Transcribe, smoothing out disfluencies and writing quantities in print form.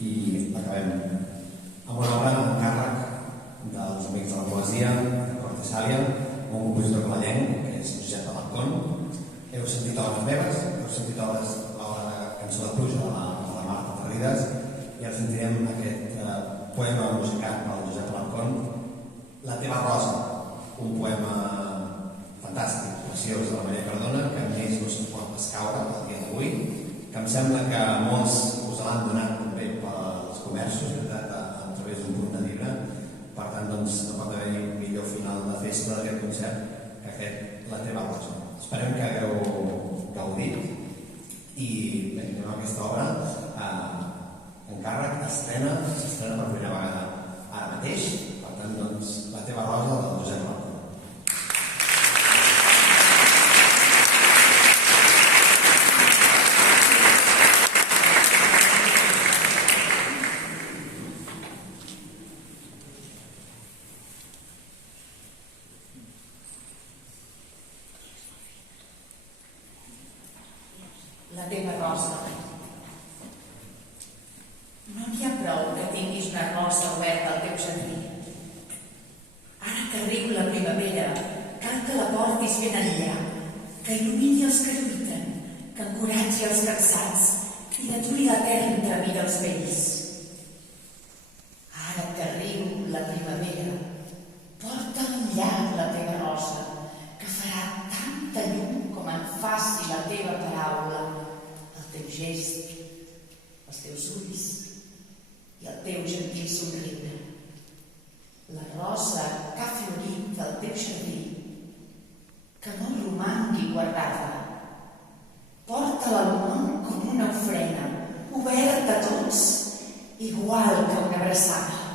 i acabem amb una obra d'encàrrec dels Amics de la Poesia de Cor Tessàlia, un compositor canadenc que és Josep Alarcón. Heu sentit obres meves, heu sentit obres la Cançó de pluja de la Marta Terrides, i ara sentirem aquest poema musicat pel Josep Alarcón, La teva rosa, un poema fantàstic, preciós de la Maria Cardona, que a més no se'n pot escaure el dia d'avui, que em sembla que molts us l'han donat també pels comerços, a través d'un punt de llibre. Per tant, no pot haver millor final de festa d'aquest concert que aquest La teva rosa. Esperem que hagueu gaudit i bé, anem a aquesta obra encàrrec, s'estrena per primera vegada ara mateix. Per tant, doncs, La teva rosa del Josep Alarcón. La teva rosa. No n'hi ha prou que tinguis una rosa oberta al teu jardí. Ara que arriba la primavera, cal que la portis ben enllà, que il·lumini els que lluiten, que encoratgi els cansats i aturi l'etern camí dels vells. Ara que arriba la primavera, porta enllà la teva rosa, que farà tanta llum com en faci la teva paraula, el teu gest, els teus ulls i el teu gentil somriure. La rosa que ha florit del teu jardí, que no romangui guardada. Porta-la al món com una ofrena, oberta a tots, igual que una abraçada.